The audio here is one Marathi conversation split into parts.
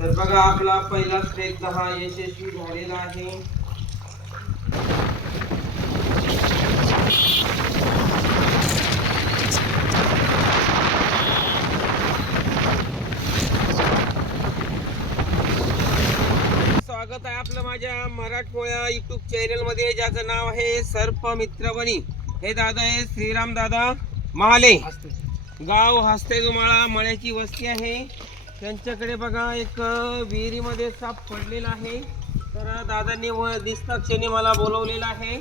तर बघा आपला पहिलाच प्रयत्न हा यशस्वी झालेला आहे. स्वागत आहे आपलं माझ्या मराठमोळ्या युट्यूब चॅनलमध्ये ज्याचं नाव आहे सर्प मित्रवणी. हे दादा आहे श्रीराम दादा महाले. गाव हस्ते तुम्हाला मळ्याची वस्ती आहे. त्यांच्याकडे बघा एक विहिरीमध्ये साप पडलेला आहे. तर दादांनी व दिसता क्षणी मला बोलवलेला आहे.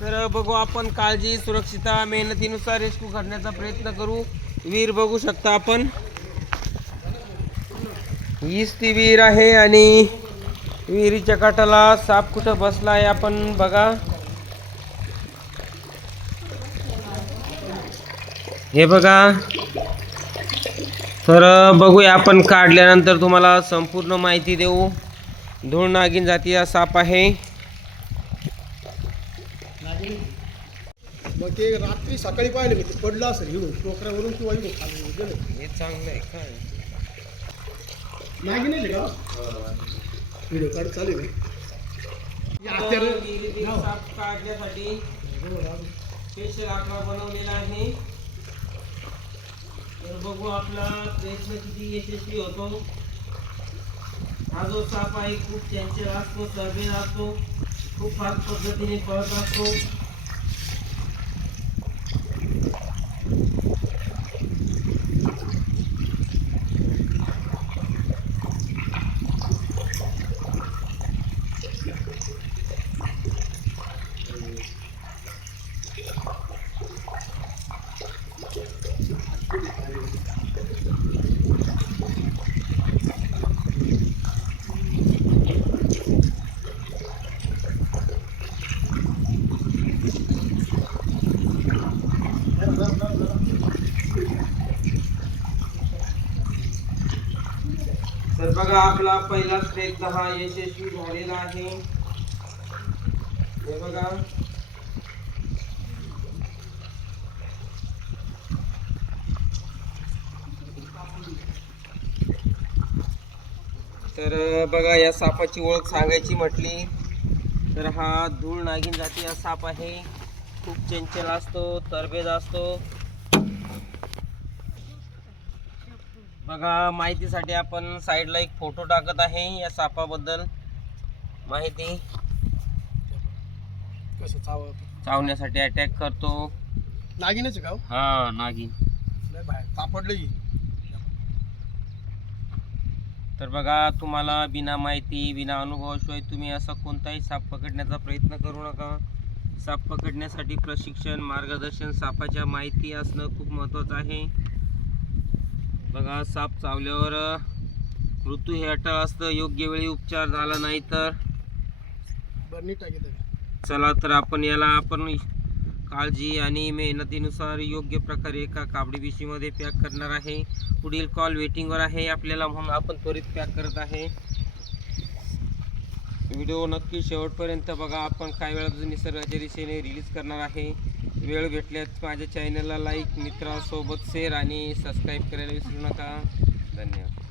तर बघू आपण काळजी सुरक्षिता मेहनतीनुसार रेस्क्यू करण्याचा प्रयत्न करू. विहीर बघू शकता आपण. हीच ती विहीर आहे आणि विहिरीच्या काठाला साप कुठं बसला आहे आपण बघा. हे बघा. तर बघूया आपण काढल्यानंतर तुम्हाला संपूर्ण माहिती देऊ. धूळ नागिन जातीचा साप आहे. मग ते रात्री सकाळी पाहिले मी पडलं असेल हिडून टोकऱ्यावरून किंवा खाली गेलं. हे चांगलं आहे काय नाही का? व्हिडिओ काढ चालेल साप काढण्यासाठी स्पेशल आकडा बनवलेला आहे. तर बघू आपला प्रयत्न किती यशस्वी होतो. हा जो साप आहे खूप त्यांचे असतो सर्वे असतो. खूप फास्ट पद्धतीने पळत असतो. तर बघा आपला पहिला प्रयत्न हा यशस्वी झालेला आहे. हे बघा. तर बघा या सापाची ओळख सांगायची म्हटली तर हा धूळ नागिन जातीचा साप आहे. खूप चंचल असतो तरबेज असतो. बघा माहितीसाठी आपण साईडला एक फोटो टाकत आहे या सापाबद्दल. माहिती? कसं चाव? चावण्यासाठी अटॅक करतो. नागिनच गाव हा? नागिन. नाही बाहेर. सापडलं ही तर बघा तुम्हाला बिना माहिती बिना अनुभवाशिवाय तुम्ही असा कोणताही साप पकडण्याचा प्रयत्न करू नका. साप पकडण्यासाठी प्रशिक्षण मार्गदर्शन सापाच्या माहिती असणं खूप महत्त्वाचं आहे. बघा साप चावल्यावर मृत्यू हे अटळ असतं योग्य वेळी उपचार झाला नाही तर. चला तर आपण याला आपण काळजी आणि मेहनतीनुसार योग्य प्रकारे एका कापडी पिशवीमध्ये पॅक करणार आहे. पुढील कॉल वेटिंगवर आहे आपल्याला म्हणून आपण त्वरित पॅक करत आहे. व्हिडिओ नक्की शेवटपर्यंत बघा. आपण काही वेळात निसर्गाच्या दिशेने रिलीज करणार आहे. वेळ भेटल्यास माझ्या चॅनलला लाईक मित्रासोबत शेअर आणि सबस्क्राईब करायला विसरू नका. धन्यवाद.